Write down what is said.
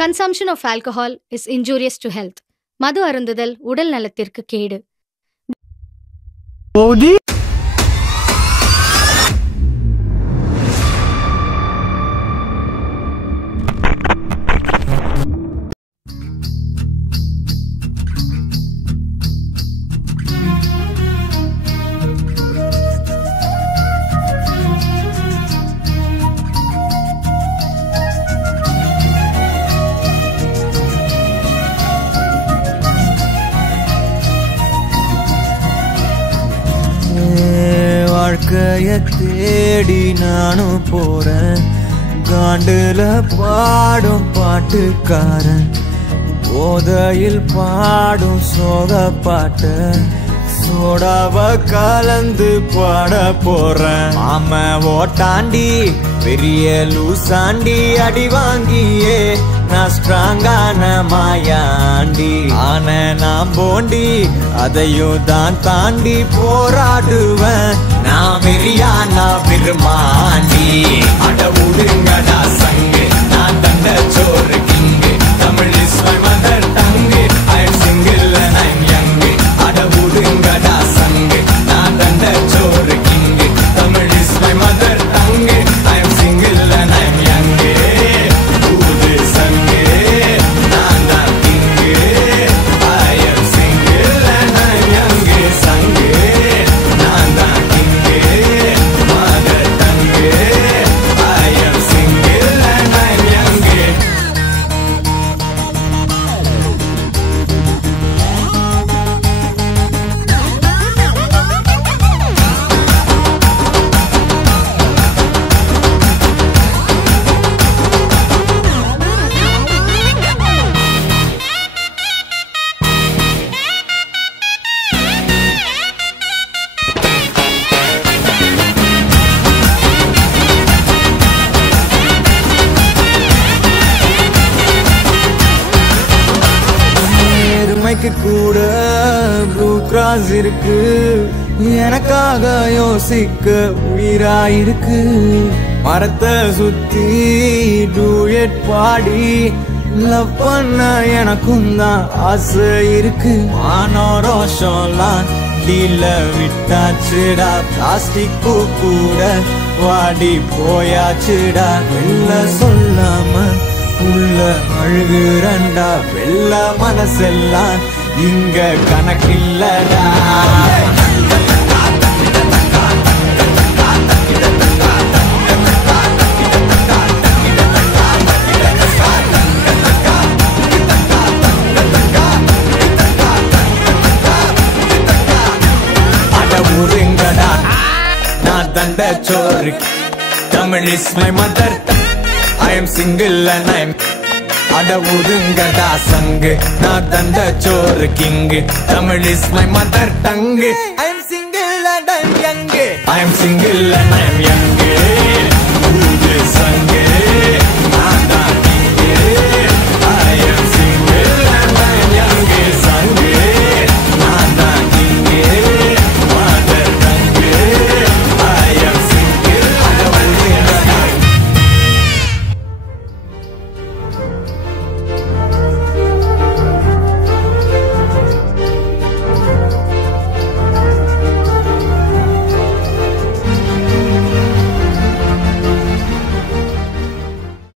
Consumption of alcohol is injurious to health. மது அருந்துதல் உடல் நலத்திற்கு கேடு. வாழ்க்கைய தேடி நானும் போறேன், காண்டுல பாடும் பாட்டுக்காரன், போதையில் பாடும் சோக பாட்ட சோடாவ கலந்து பாட போறேன். ஆம ஓட்டாண்டி பெரிய லூசாண்டி அடி வாங்கியே நான் ஸ்ட்ராங்கான மாயாண்டி ஆன நான் போண்டி அதையும் தான் தாண்டி போராடுவேன். நான் வெறியான பெருமாண்டி அட உடுங்கடா சங்கு, நான் தண்ட சோறு king, Tamil is my mother tongue, I am single and I am young. அட உடுங்கடா சங்கு, நான் தண்ட சோறு king, Tamil is my mother tongue, I am single and I am young. ஊது சங்கு நான் தான் king, I am single and I am young. சங்கு நான் தான் king, mother tongue, I am single and I am young. எருமைக்கு கூட ப்ளூ கிராஸ் இருக்கு, எனக்காக யோசிக்க உயிராயிருக்கு. மரத்தை சுத்தி டூயட் பாடி லவ் பண்ண எனக்கும் தான் ஆசை இருக்கு. மானோரோஷம்லாம் டீல விட்டாச்சுடா, பிளாஸ்டிக் பூ கூட வாடி போயாச்சுடா. வெள்ள சொல்லாம உள்ள அழுகுறண்டா, வெள்ள மனசெல்லாம் இங்க கணக்கில்லடா. அட உருங்கடா நான் தண்ட சோறு, Tamil is my mother, I am single and I am. அட உதுங்கடா சங்கு, நான் தண்ட சோறு king, Tamil is my mother tongue, I am single and I am young. I am single and I am young.